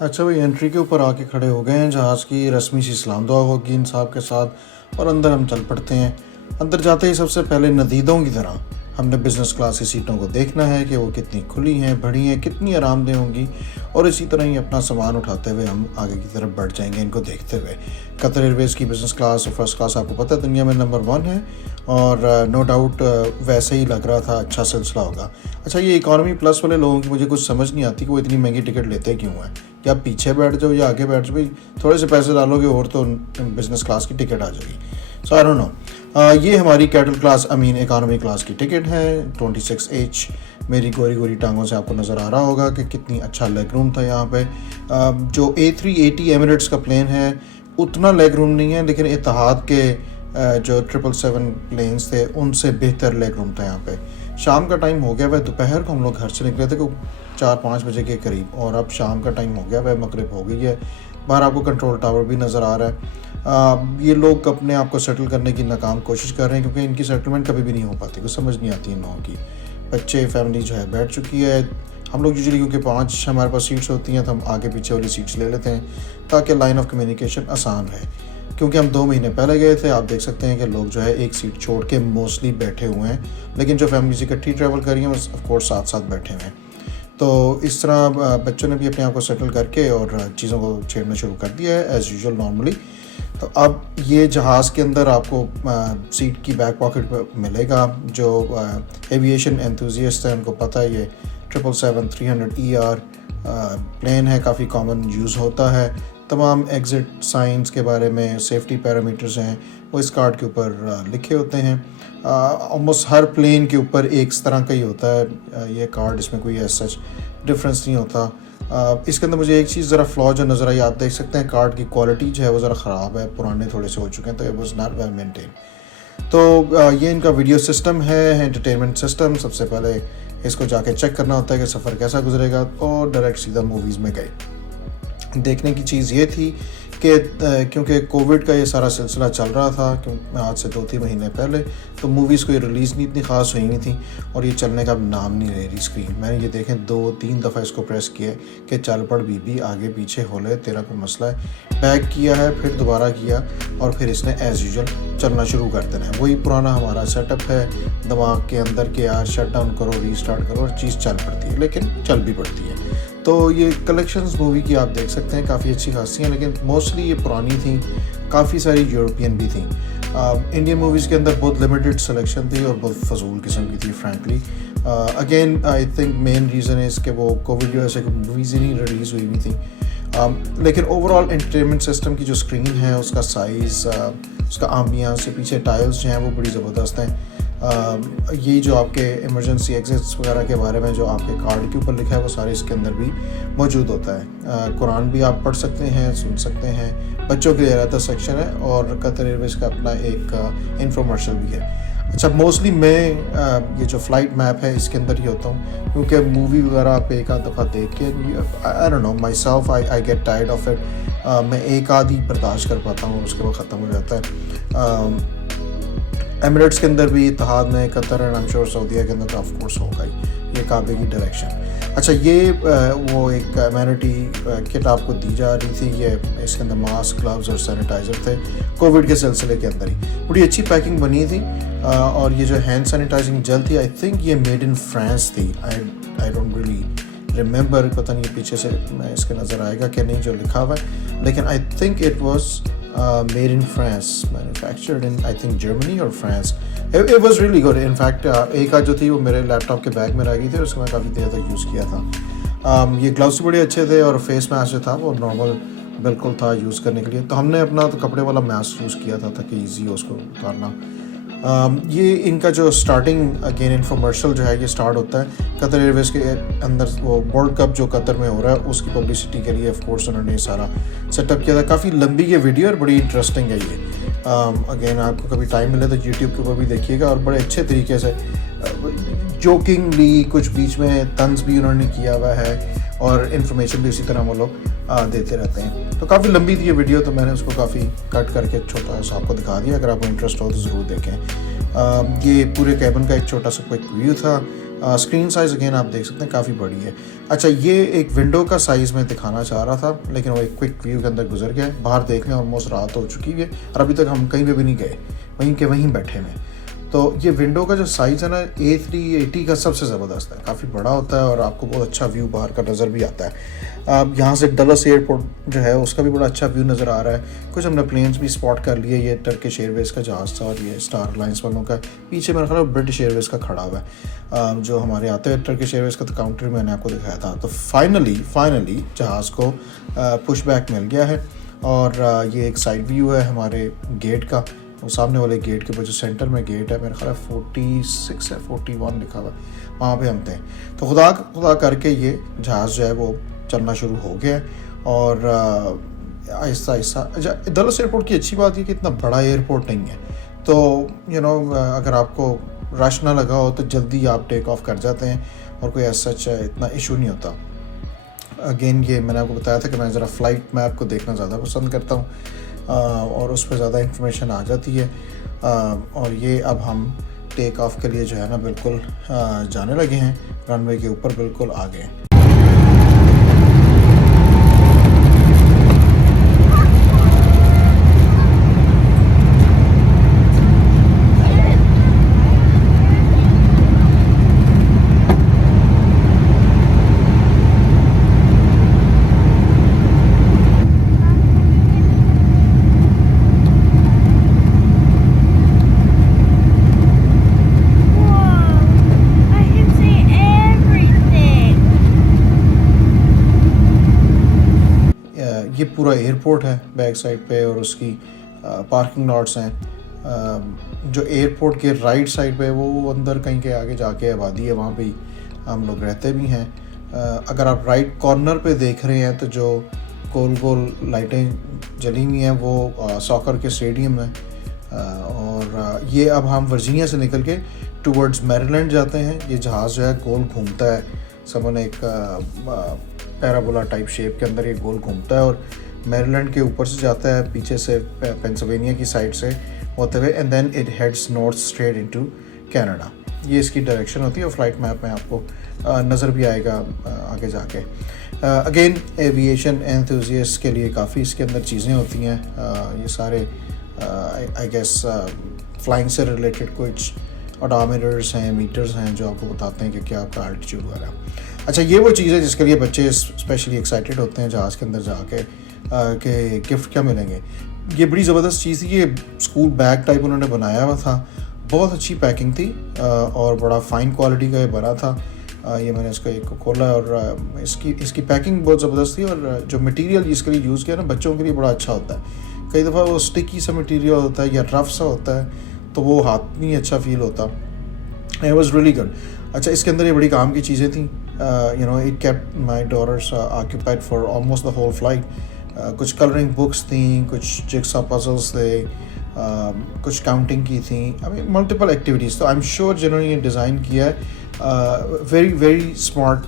अच्छा भाई एंट्री के ऊपर आके खड़े हो गए हैं। जहाज़ की रस्मी सी सलाम दुआ होगी इन साहब के साथ और अंदर हम चल पड़ते हैं। अंदर जाते ही सबसे पहले नदीदों की तरह हमने बिज़नेस क्लास की सीटों को देखना है कि वो कितनी खुली हैं, बड़ी हैं, कितनी आरामदेह होंगी और इसी तरह ही अपना सामान उठाते हुए हम आगे की तरफ बढ़ जाएंगे इनको देखते हुए। कतर एयरवेज़ की बिज़नेस क्लास और फर्स्ट क्लास आपको पता है दुनिया में नंबर 1 है और नो डाउट वैसे ही लग रहा था अच्छा सिलसिला होगा। अच्छा ये इकॉनमी प्लस वाले लोगों की मुझे कुछ समझ नहीं आती कि वो इतनी महंगी टिकट लेते क्यों हैं। या आप पीछे बैठ जाओ या आगे बैठ जाओ, भाई थोड़े से पैसे डालोगे और तो बिज़नेस क्लास की टिकट आ जाएगी। सो आई डोंट नो। ये हमारी कैटल क्लास इकोनॉमी क्लास की टिकट है 26H। मेरी गोरी गोरी टांगों से आपको नज़र आ रहा होगा कि कितनी अच्छा लेग रूम था यहाँ पे। जो A380 एमिरेट्स का प्लेन है उतना लेग रूम नहीं है, लेकिन इत्तेहाद के जो 777 प्लेन्स थे उनसे बेहतर लेग रूम था यहाँ पे। शाम का टाइम हो गया वह, दोपहर को हम लोग घर से निकले थे को 4-5 बजे के करीब और अब शाम का टाइम हो गया वह, मगरिब हो गई है। बाहर आपको कंट्रोल टावर भी नज़र आ रहा है। ये लोग अपने आप को सेटल करने की नाकाम कोशिश कर रहे हैं क्योंकि इनकी सेटलमेंट कभी भी नहीं हो पाती, कुछ समझ नहीं आती इन लोगों की। बच्चे फैमिली जो है बैठ चुकी है। हम लोग यूजुअली क्योंकि 5 हमारे पास सीट्स होती हैं तो हम आगे पीछे वाली सीट्स ले लेते हैं ताकि लाइन ऑफ कम्युनिकेशन आसान रहे। क्योंकि हम 2 महीने पहले गए थे, आप देख सकते हैं कि लोग जो है एक सीट छोड़ के मोस्टली बैठे हुए हैं, लेकिन जो फैमिली इकट्ठी ट्रैवल कर रही हैं वो ऑफकोर्स साथ साथ बैठे हुए हैं। तो इस तरह बच्चों ने भी अपने आप को सेटल करके और चीज़ों को छेड़ना शुरू कर दिया है एज़ यूजुअल नॉर्मली। तो अब ये जहाज़ के अंदर आपको सीट की बैक पॉकेट मिलेगा। जो एविएशन एंथुजियस्ट हैं उनको पता है ये 777-300ER प्लेन है, काफ़ी कॉमन यूज़ होता है। तमाम एग्ज़िट साइंस के बारे में, सेफ्टी पैरामीटर्स हैं वो इस कार्ड के ऊपर लिखे होते हैं। ऑलमोस्ट हर प्लेन के ऊपर एक इस तरह का ही होता है ये कार्ड, इसमें कोई ऐसा सच डिफरेंस नहीं होता। इसके अंदर मुझे एक चीज़ ज़रा फ्लॉ जो नज़र आई, आप देख सकते हैं कार्ड की क्वालिटी जो है वो ज़रा ख़राब है, पुराने थोड़े से हो चुके हैं, तो it was not well maintain. तो ये इनका वीडियो सिस्टम है, एंटरटेनमेंट सिस्टम। सबसे पहले इसको जाके चेक करना होता है कि सफ़र कैसा गुजरेगा और डायरेक्ट सीधा मूवीज़ में गए। देखने की चीज़ ये थी कि क्योंकि कोविड का ये सारा सिलसिला चल रहा था क्योंकि आज से 2-3 महीने पहले, तो मूवीज़ कोई रिलीज़ नहीं इतनी ख़ास हुई नहीं थी और ये चलने का नाम नहीं ले रही स्क्रीन। मैंने ये देखें 2-3 दफ़ा इसको प्रेस किया कि चल पड़ बीबी, आगे पीछे हो ले, तेरा कोई मसला है। बैक किया है, फिर दोबारा किया और फिर इसने एज़ यूजुअल चलना शुरू कर देना है। वही पुराना हमारा सेटअप है दिमाग के अंदर के यार शट डाउन करो, रीस्टार्ट करो और चीज़ चल पड़ती है, लेकिन चल भी पड़ती है। तो ये कलेक्शंस मूवी की आप देख सकते हैं काफ़ी अच्छी खासी हैं, लेकिन मोस्टली ये पुरानी थी, काफ़ी सारी यूरोपियन भी थी। इंडियन मूवीज़ के अंदर बहुत लिमिटेड सिलेक्शन थी और बहुत फजूल किस्म की थी frankly. Again I think main reason है इसके वो कोविड की वजह से मूवीज़ ही नहीं रिलीज़ हुई हुई थी। लेकिन ओवरऑल एंटरटेनमेंट सिस्टम की जो स्क्रीन है, उसका साइज़, उसका आम्बियंस, से पीछे टाइल्स जो हैं वो बड़ी ज़बरदस्त हैं। ये जो आपके इमरजेंसी एग्जिट्स वगैरह के बारे में जो आपके कार्ड के ऊपर लिखा है वो सारे इसके अंदर भी मौजूद होता है। कुरान भी आप पढ़ सकते हैं, सुन सकते हैं। बच्चों के लिए अलग सेक्शन है और कतर एयरवेज़ का अपना एक इंफॉर्मर्शियल भी है। अच्छा मोस्टली मैं ये जो फ़्लाइट मैप है इसके अंदर ही होता हूँ क्योंकि मूवी वगैरह आप एक आध दफ़ा देख के I don't know my self I get tired of it. मैं एक आध ही बर्दाश्त कर पाता हूँ, उसके बाद ख़त्म हो जाता है। एमिरेट्स के अंदर भी, इत्तेहाद में, Qatar and I am sure Saudia के अंदर तो ऑफ कोर्स होगा ही, ये काबे की डायरेक्शन। अच्छा ये वो एक एमेनिटी किट आपको दी जा रही थी, ये इसके अंदर मास्क, ग्लव्स और सैनिटाइज़र थे कोविड के सिलसिले के अंदर ही। बड़ी अच्छी पैकिंग बनी थी और ये जो हैंड सैनिटाइजिंग जेल थी आई थिंक ये मेड इन फ्रांस थी। आई डोंट रियली रिमेंबर, पता नहीं पीछे से मैं इसके नज़र आएगा कि नहीं जो लिखा हुआ है, लेकिन I think it was made in France, manufactured in I think Germany or France. It was really good. In fact, एक आज जो थी वो मेरे लैपटॉप के बैग में रह गई थी और उसको मैं काफ़ी देर तक यूज़ किया था। ये ग्लव्स बड़े अच्छे थे और फेस मास्क जो था वो नॉर्मल बिल्कुल था यूज़ करने के लिए। तो हमने अपना तो कपड़े वाला मास्क यूज़ किया था ताकि ईजी हो उसको उतारना। ये इनका जो स्टार्टिंग अगेन इन्फॉर्मर्शियल जो है ये स्टार्ट होता है कतर एयरवेज़ के अंदर। वो वर्ल्ड कप जो कतर में हो रहा है उसकी पब्लिसिटी के लिए ऑफ कोर्स उन्होंने ये सारा सेटअप किया था। काफ़ी लंबी ये वीडियो और बड़ी इंटरेस्टिंग है ये। अगेन आपको कभी टाइम मिले तो यूट्यूब के ऊपर भी देखिएगा और बड़े अच्छे तरीके से जोकिंगली कुछ बीच में तंज भी उन्होंने किया हुआ है और इन्फॉर्मेशन भी उसी तरह वो लोग देते रहते हैं। तो काफ़ी लंबी थी ये वीडियो, तो मैंने उसको काफ़ी कट करके छोटा सा आपको दिखा दिया। अगर आपको इंटरेस्ट हो तो ज़रूर देखें। ये पूरे कैबिन का एक छोटा सा क्विक व्यू था। स्क्रीन साइज़ अगेन आप देख सकते हैं काफ़ी बड़ी है। अच्छा, ये एक विंडो का साइज़ मैं दिखाना चाह रहा था, लेकिन वो एक क्विक व्यू के अंदर गुजर गया है। बाहर देख लें, ऑलमोस्ट रात हो चुकी है और अभी तक हम कहीं पे भी नहीं गए, वहीं के वहीं बैठे हुए। तो ये विंडो का जो साइज़ है ना, A380 का सबसे ज़बरदस्त है, काफ़ी बड़ा होता है और आपको बहुत अच्छा व्यू बाहर का नज़र भी आता है। यहाँ से डलस एयरपोर्ट जो है उसका भी बड़ा अच्छा व्यू नज़र आ रहा है। कुछ हमने प्लेन्स भी स्पॉट कर लिए। ये टर्किश एयरवेज़ का जहाज़ था और ये स्टार अलायंस वालों का, पीछे मेरा ख्याल ब्रिटिश एयरवेज़ का खड़ा हुआ है। जो हमारे आते हैं टर्किश एयरवेज़ का तो काउंटर मैंने आपको दिखाया था। तो फाइनली जहाज़ को पुश बैक मिल गया है और ये एक साइड व्यू है हमारे गेट का। वो सामने वाले गेट के ऊपर जो सेंटर में गेट है, मेरा ख्याल 46 है, 41 लिखा हुआ है, वहाँ पे हम थे। तो खुदा करके ये जहाज़ जो है वो चलना शुरू हो गया है और आहिस्ता आहिस्ता। अच्छा, डलस एयरपोर्ट की अच्छी बात है कि इतना बड़ा एयरपोर्ट नहीं है, तो अगर आपको रश ना लगा हो तो जल्दी आप टेक ऑफ कर जाते हैं और कोई ऐसा इतना इशू नहीं होता। अगेन ये मैंने आपको बताया था कि मैं ज़रा फ़्लाइट मैप को देखना ज़्यादा पसंद करता हूँ और उस पर ज़्यादा इंफॉर्मेशन आ जाती है। और ये अब हम टेक ऑफ के लिए जो है ना बिल्कुल जाने लगे हैं, रनवे के ऊपर बिल्कुल आ गए हैं। ये पूरा एयरपोर्ट है बैक साइड पे और उसकी पार्किंग लॉट्स हैं। जो एयरपोर्ट के राइट साइड पे वो अंदर कहीं के आगे जाके आबादी है, वहाँ पे ही हम लोग रहते भी हैं। अगर आप राइट कॉर्नर पे देख रहे हैं तो जो गोल गोल लाइटें जली हुई हैं वो सॉकर के स्टेडियम है। और ये अब हम वर्जीनिया से निकल के टूवर्ड्स मैरीलैंड जाते हैं। ये जहाज़ जो है गोल घूमता है, समझ एक पैराबोला टाइप शेप के अंदर ये गोल घूमता है और मैरीलैंड के ऊपर से जाता है, पीछे से पेंसिल्वेनिया की साइड से होते हुए, and then it heads north straight into Canada. ये इसकी डायरेक्शन होती है और फ्लाइट मैप में आपको नज़र भी आएगा आगे जाके। अगेन एविएशन एंथुजियास्ट के लिए काफ़ी इसके अंदर चीज़ें होती हैं। ये सारे आई गेस फ्लाइंग से रिलेटेड कुछ ऑडोमीटर्स हैं, मीटर्स हैं जो आपको बताते हैं कि क्या आपका अल्टीट्यूड हो रहा है। अच्छा, ये वो चीज़ है जिसके लिए बच्चे स्पेशली एक्साइटेड होते हैं जहाज़ के अंदर जाके कि गिफ्ट क्या मिलेंगे। ये बड़ी ज़बरदस्त चीज़ थी। ये स्कूल बैग टाइप उन्होंने बनाया हुआ था, बहुत अच्छी पैकिंग थी और बड़ा फ़ाइन क्वालिटी का ये बना था। ये मैंने इसका एक खोला और इसकी पैकिंग बहुत ज़बरदस्त थी और जो मटेरियल इसके लिए यूज़ किया ना बच्चों के लिए बड़ा अच्छा होता है। कई दफ़ा वो स्टिकी सा मटेरियल होता है या रफ सा होता है तो वो हाथ नहीं अच्छा फील होता। It was really good. अच्छा, इसके अंदर ये बड़ी काम की चीज़ें थी। It kept my daughters occupied for almost the whole flight. कुछ कलरिंग बुक्स थी, कुछ जिक्सा पजल्स थे, कुछ काउंटिंग की थी, आई मीन मल्टीपल एक्टिविटीज़। तो आई एम श्योर जिन्होंने ये डिज़ाइन किया है वेरी वेरी स्मार्ट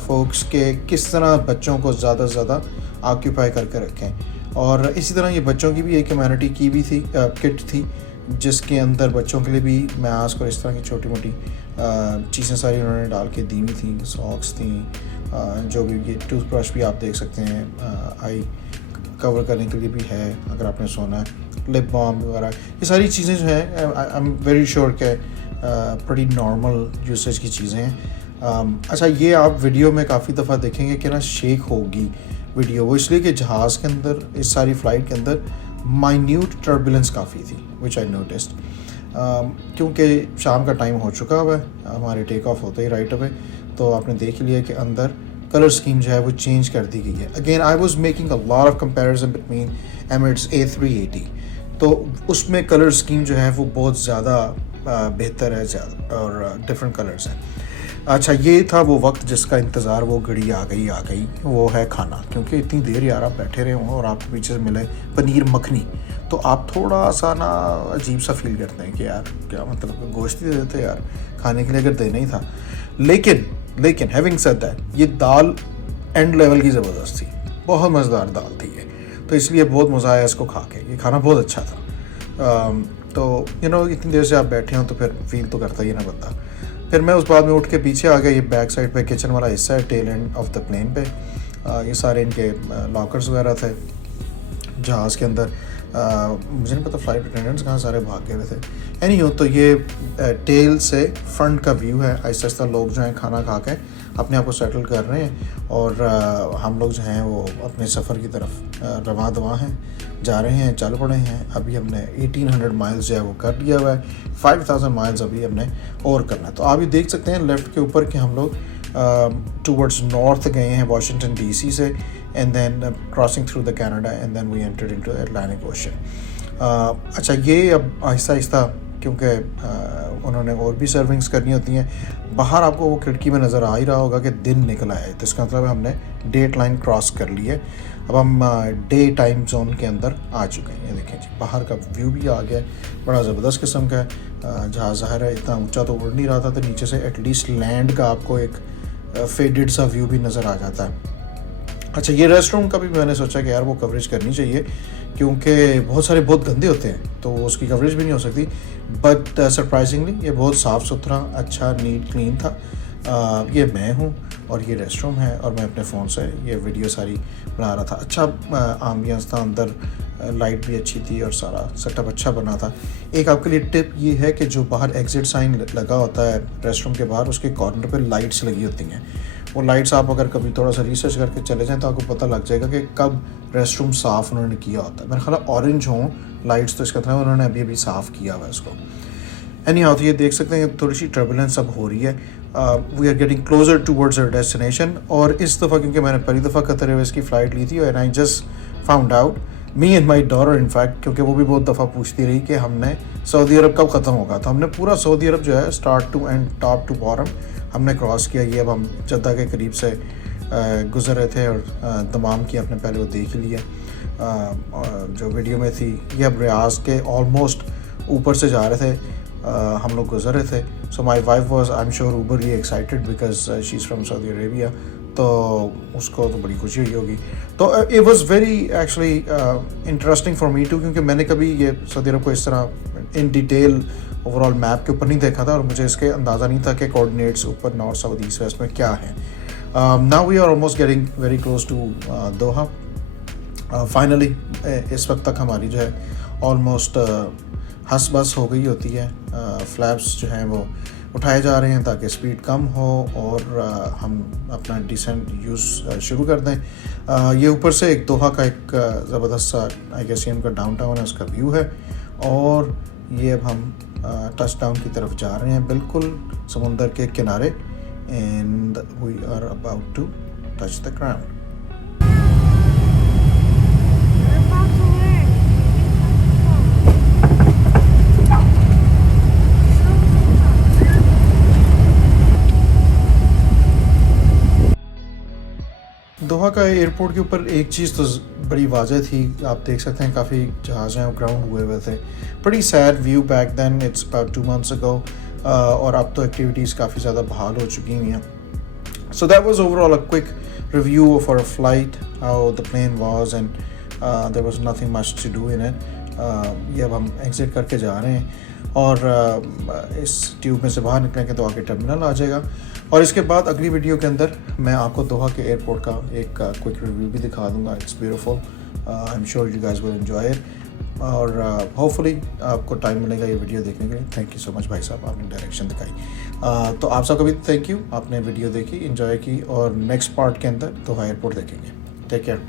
फोक्स के किस तरह बच्चों को ज़्यादा से ज़्यादा ऑक्यूपाई करके रखें। और इसी तरह ये बच्चों की भी एक ह्यूमैनिटी की भी थी किट थी जिसके अंदर बच्चों के लिए भी मास्क और इस तरह की छोटी मोटी चीज़ें सारी उन्होंने डाल के दी हुई थी। सॉक्स थी, जो भी ये टूथब्रश भी आप देख सकते हैं, आई कवर करने के लिए भी है अगर आपने सोना है, लिप बाम वगैरह, ये सारी चीज़ें जो हैं आई एम वेरी श्योर के बड़ी नॉर्मल यूसेज की चीज़ें हैं। अच्छा, ये आप वीडियो में काफ़ी दफ़ा देखेंगे कि ना शेक होगी वीडियो, वो इसलिए कि जहाज़ के अंदर इस सारी फ़्लाइट के अंदर माइन्यूट टर्बुलेंस काफ़ी थी विच आई नोटिस्ड। क्योंकि शाम का टाइम हो चुका हुआ है, हमारे टेक ऑफ होते ही राइट अवे, तो आपने देख लिया कि अंदर कलर स्कीम जो है वो चेंज कर दी गई है। Again I was making a lot of comparison between Emirates A380, तो उसमें कलर स्कीम जो है वो बहुत ज़्यादा बेहतर है और डिफरेंट कलर्स हैं। अच्छा, ये था वो वक्त जिसका इंतज़ार, वो घड़ी आ गई, वो है खाना। क्योंकि इतनी देर यार आप बैठे रहे हों और आपके पीछे से मिले पनीर मखनी, तो आप थोड़ा सा ना अजीब सा फील करते हैं कि यार क्या मतलब गोश्त ही दे देते यार खाने के लिए अगर देना ही था। लेकिन हैविंग सेड दैट, ये दाल एंड लेवल की ज़बरदस्त थी, बहुत मज़ेदार दाल थी ये, तो इसलिए बहुत मज़ा आया इसको खा के। ये खाना बहुत अच्छा था। तो इतनी देर से आप बैठे हों तो फिर फील तो करता ही ना बंदा। फिर मैं उस बाद में उठ के पीछे आ गया। ये बैक साइड पे किचन वाला हिस्सा है, tail end of the plane पे। ये सारे इनके लॉकर्स वगैरह थे जहाज़ के अंदर। मुझे नहीं पता फ़्लाइट अटेंडेंट्स कहाँ सारे भाग गए हुए थे। एनी हो, तो ये टेल से फ्रंट का व्यू है। आहिस्ता आहिस्ता लोग जो हैं खाना खा के अपने आप को सेटल कर रहे हैं और हम लोग जो हैं वो अपने सफ़र की तरफ रवां दवां हैं, जा रहे हैं, चल पड़े हैं। अभी हमने 1800 माइल्स जो है वो कर लिया हुआ है। 5000 माइल्स अभी हमने और करना है। तो आप ये देख सकते हैं लेफ़्ट के ऊपर कि हम लोग टूवर्ड्स नॉर्थ गए हैं वाशिंगटन डीसी से, and then crossing through the Canada and then we entered into Atlantic Ocean. अच्छा, ये अब आहिस्ता आहिस्ता क्योंकि उन्होंने और भी सर्विंग्स करनी होती हैं। बाहर आपको वो खिड़की में नज़र आ ही रहा होगा कि दिन निकला है, तो इसका मतलब हमने डेट लाइन क्रॉस कर ली है। अब हम डे टाइम जोन के अंदर आ चुके हैं। ये देखें जी, बाहर का व्यू भी आ गया है, बड़ा ज़बरदस्त किस्म का है। जहाँ ज़ाहिर है इतना ऊंचा तो उड़ नहीं रहा था, तो नीचे से एटलीस्ट लैंड का आपको एक फेडेड सा व्यू भी नज़र आ जाता है। अच्छा, ये रेस्टोरेंट का भी मैंने सोचा कि यार वो कवरेज करनी चाहिए, क्योंकि बहुत सारे बहुत गंदे होते हैं तो उसकी कवरेज भी नहीं हो सकती। बट सरप्राइजिंगली ये बहुत साफ़ सुथरा, अच्छा, नीट, क्लीन था। ये मैं हूँ और ये रेस्टोरेंट है और मैं अपने फ़ोन से ये वीडियो सारी बना रहा था। अच्छा आम्बियंस था अंदर, लाइट भी अच्छी थी और सारा सेटअप अच्छा बना था। एक आपके लिए टिप ये है कि जो बाहर एग्ज़िट साइन लगा होता है रेस्टोरेंट के बाहर, उसके कॉर्नर पे लाइट्स लगी होती हैं। वो लाइट्स आप अगर कभी थोड़ा सा रिसर्च करके चले जाएं तो आपको पता लग जाएगा कि कब रेस्टरूम साफ़ उन्होंने किया होता है। मेरा ख्याल ऑरेंज हों लाइट्स, तो इसका मतलब उन्होंने अभी साफ़ किया हुआ है इसको। एनी हाउ, तो ये देख सकते हैं थोड़ी सी टर्बुलेंस अब हो रही है। We are getting closer towards our destination. और इस दफ़ा क्योंकि मैंने पहली दफ़ा कतर एयरवेज़ की फ़्लाइट ली थी and I just found out, me and my daughter in fact, क्योंकि वो भी बहुत दफ़ा पूछती रही कि हमने सऊदी अरब कब ख़त्म होगा। तो हमने पूरा सऊदी अरब जो है start to end top to bottom हमने क्रॉस किया। ये अब हम जद्दा के करीब से गुज़र रहे थे और दमाम की आपने पहले वो देख लिया जो वीडियो में थी। ये अब रियाज के ऑलमोस्ट ऊपर से जा रहे थे, हम लोग गुजर रहे थे। So my wife was, I am sure, overly excited because she is from Saudi Arabia, तो उसको तो बड़ी खुशी हुई होगी। तो it was very actually interesting for me too, क्योंकि मैंने कभी ये सऊदी अरब को इस तरह इन डिटेल ओवरऑल मैप के ऊपर नहीं देखा था और मुझे इसके अंदाज़ा नहीं था कि कोऑर्डिनेट्स ऊपर नॉर्थ साउथ ईस्ट वेस्ट में क्या है। Now we are almost getting very close to Doha. Finally इस वक्त तक हमारी जो है ऑलमोस्ट हंस बस हो गई होती है। फ्लैप्स जो हैं वो उठाए जा रहे हैं ताकि स्पीड कम हो और हम अपना डिसेंट यूज़ शुरू कर दें। ये ऊपर से एक दोहा का एक ज़बरदस्त सा आई गेस ये उनका डाउनटाउन है, उसका व्यू है। और ये अब हम टच डाउन की तरफ जा रहे हैं, बिल्कुल समुंदर के किनारे, and we are about to touch the ground. Doha का एयरपोर्ट के ऊपर एक चीज़ तो बड़ी वाज़ह थी, आप देख सकते हैं काफ़ी जहाज़ हैं ग्राउंड हुए हुए थे। बड़ी sad view back then, it's about 2 months ago। और अब तो एक्टिविटीज़ काफ़ी ज़्यादा बहाल हो चुकी हुई हैं। So that was overall a quick review of our flight, how the plane was, and there was nothing much to do in it. ये अब हम एग्ज़िट करके जा रहे हैं और इस ट्यूब में से बाहर निकलेंगे तो आगे टर्मिनल आ जाएगा। और इसके बाद अगली वीडियो के अंदर मैं आपको दोहा के एयरपोर्ट का एक क्विक रिव्यू भी दिखा दूंगा। It's beautiful, I am sure you guys will enjoy it. और होपफुली आपको टाइम मिलेगा ये वीडियो देखने के लिए। थैंक यू सो मच भाई साहब, आपने डायरेक्शन दिखाई। तो आप सबको भी थैंक यू, आपने वीडियो देखी, एंजॉय की, और नेक्स्ट पार्ट के अंदर दोहा एयरपोर्ट देखेंगे। Take care.